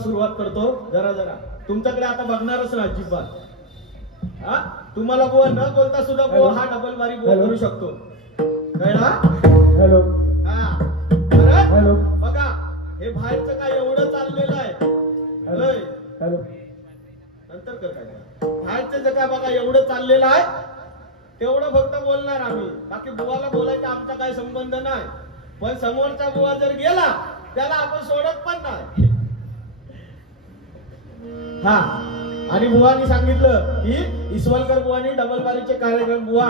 सुरुवात करतो. जरा जरा तुमच्याकडे आता बघणारच ना अजिबात. हा तुम्हाला बुवा न बोलता सुद्धा बुवा हा डबल बारी बुवा करू शकतो. कळला? हॅलो. हा हॅलो. बघा हे बाहेरचं काय एवढं चाललेलं आहे. हॅलो. नंतर कर काय बाहेरचं जे काय बघा एवढं चाललेलं आहे तेवढं फक्त बोलणार आम्ही. बाकी बुवाला बोलायचा आमचा काय संबंध नाही. पण समोरचा बुवा जर गेला त्याला आपण सोडत पण नाही. हा आणि बुवानी सांगितलं की इसवलकर बुवानी डबल बारीचे कार्यक्रम बुवा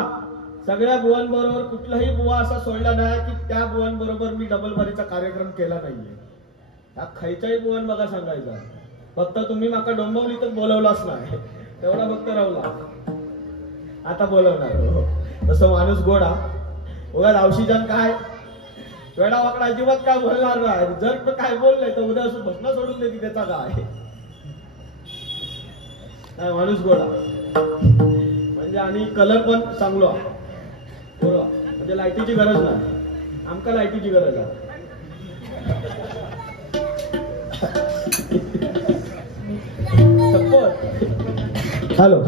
सगळ्या बुवांबरोबर कुठलाही बुवा असा सोडला नाही की त्या बुवांबरोबर मी डबल बारीचा कार्यक्रम केला नाहीये. हा खायच्याही बुवान बघा सांगायचा. फक्त तुम्ही माका डोंबिवलीतच बोलवलाच नाही तेवढा फक्त रावला. आता बोलवणार तसं माणूस गोडा उगा रावशीजान काय वेडा वाकडा अजिबात काय बोलणार नाही. जर तो काय बोललाय तर उद्या असं भसना सोडून देते त्याचा काय माणूस गोडा म्हणजे. आणि कलर पण चांगलो बरोबर म्हणजे लाईटीची गरज नाही. आमका लाईटीची गरज आहे. हॅलो.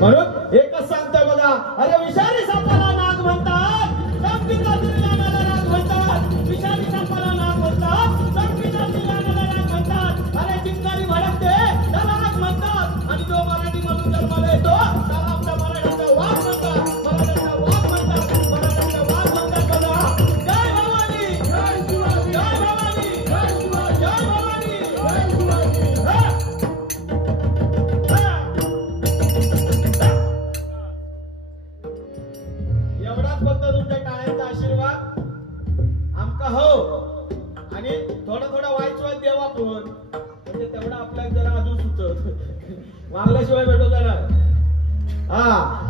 म्हणून एकच सांगतोय बघा. अरे विषारी सापाला नाग म्हणतात, नाग म्हणतात. विषारी सापाला नाग म्हणतात, नाग म्हणतात. अरे चिंकारी भडकते त्याला नाग म्हणतात. आणि जो मराठी म्हणून जन्माला येतो त्याला आमच्या मराठ्याचा वाघ म्हणतात. मराठ्याचा वाघ म्हणतात. मराठ्याचा वाघ म्हणतात बघा. जय भवानी, जय शिवाजी, जय भवानी, जय शिवाजी, जय भवानी, जय शिवाजी. एवढाच फक्त तुमच्या टाळ्यांचा आशीर्वाद आमका हो. आणि थोडं थोडं वाईट देवा पण म्हणजे तेवढं आपल्याला जरा अजून सुचत मागल्याशिवाय भेटत नाही. हा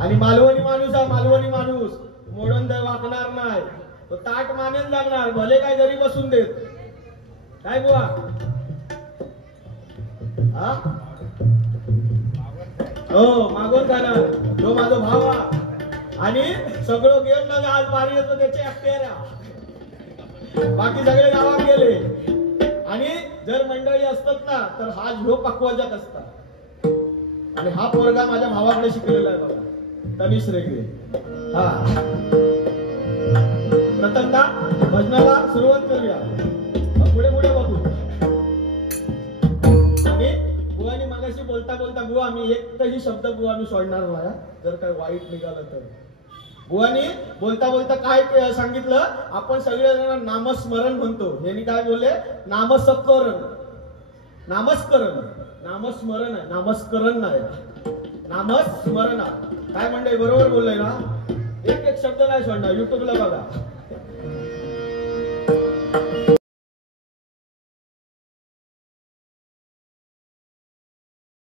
आणि मालवणी माणूस हा मालवणी माणूस मोडून वाकणार नाही. तो ताट मानेल लागणार भले काय घरी बसून देत काय बुवा. हा हो मागून खाणार तो माझा भाव आणि सगळं गेम ना आज पाणी येतो त्याचे अखेऱ्या. बाकी सगळे गावात गेले. आणि जर मंडळी असतात ना तर हा ह्यो पक्वाजात असतात. आणि हा पोरगा माझ्या भावाकडे शिकलेला आहे बघा तनिष रेगडे. हा प्रथमतः भजनाला सुरुवात करूया. पुढे पुढे बघू. आणि बुवानी मागाशी बोलता बोलता बुवा मी एकही शब्द बुवा मी सोडणार नाही जर काय वाईट निघालं तर. बुवानी बोलता बोलता काय सांगितलं आपण सगळेजण नामस्मरण म्हणतो. यांनी काय बोलले नामस्करण. नामस्करण नामस्मरण आहे नामस्करण नाही नामस्मरण. काय म्हणते बरोबर बोललंय ना. एक एक शब्द नाही सोडणार. युट्यूबला बघा